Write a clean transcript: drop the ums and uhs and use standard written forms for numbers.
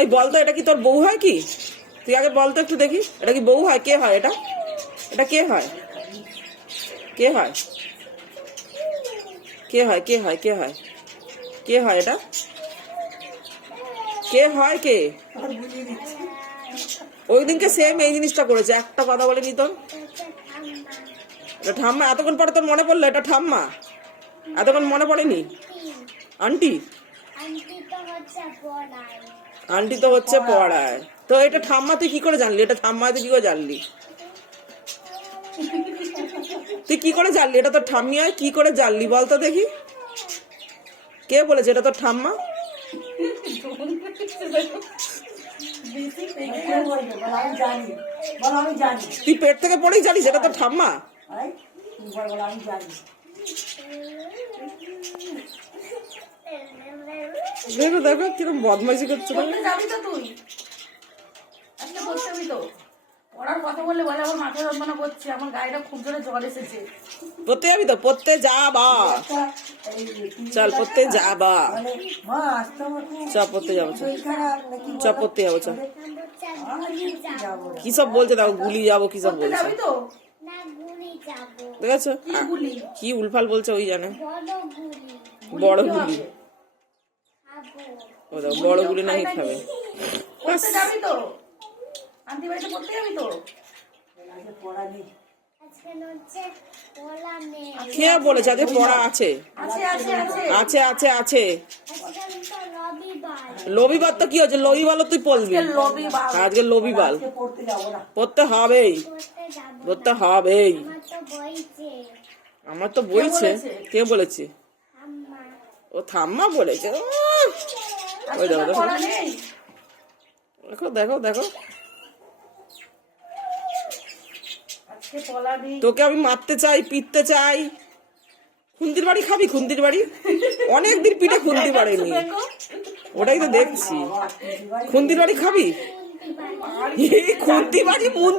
এই বলতো, এটা কি তোর বউ হয় কি? তুই আগে বলতো একটু দেখি, এটা কি বউ হয়? কে হয় এটা? এটা কে হয়? কে হয়? কে হয়? কে হয়? কে হয়? কে হয় এটা? কে হয়? কে? ওই দিনকে সেম এই জিনিসটা করেছে, একটা কথা বলেনি তোর। এটা ঠাম্মা? এতক্ষণ পরে তোর মনে পড়লো এটা ঠাম্মা? এতক্ষণ মনে পড়েনি? আন্টি? আন্টি তো হচ্ছে পড়ায়। তো এটা ঠাম্মা তুই কি করে জানলি? এটা ঠাম্মা তুই কি করে জানলি? তুই কি করে জানলি এটা তোর ঠাম্মি হয়? কি করে জানলি বলতো দেখি? কে বলেছে এটা তোর ঠাম্মা? তুই পেট থেকে পড়েই জানিস এটা তোর ঠাম্মা? দেখো দেখো কিরকম বদমাইশি করছো। যাবি তো তুই? আজকে বসতে হবি তো? ওরার কথা বললে বলে আমার মাথা যন্ত্রণা করছে, আমার গায়েটা খুব জোরে জ্বর এসেছে। পড়তে যাবি তো? পড়তে যাবা? চল পড়তে যাবা। চ পড়তে যাবো, চ পড়তে যাবো, চ। কি সব বলছে দেখো, গুলি যাবো কি সব বলছে যাবি তো? দেখেছো কি উলফাল বলছে, ওই জানে। বড় গুলি, ও দেখো বড় গুলি নাই খাবে। পড়তে যাবি তো? আন্টি বাড়িতে পড়তে যাবি তো? কে বলেছে আজকে পড়া আছে? আছে আছে আছে আছে আছে আছে। রবিবার তো কি হচ্ছে? রবিবার তুই পড়বি আজকে? রবিবার পড়তে হবেই, পড়তে হবেই। আমার তো বইছে। কে বলেছে? ও ঠাম্মা বলেছে। ওই দেখো দেখো দেখো দেখো। তোকে আমি মারতে চাই, পিটতে চাই। খুন্তির বাড়ি খাবি? খুন্তির বাড়ি অনেকদিন পিঠে খুন্তি বাড়িনি, ওটাই তো দেখছি। খুন্তির বাড়ি খাবি? খুন্তি বাড়ি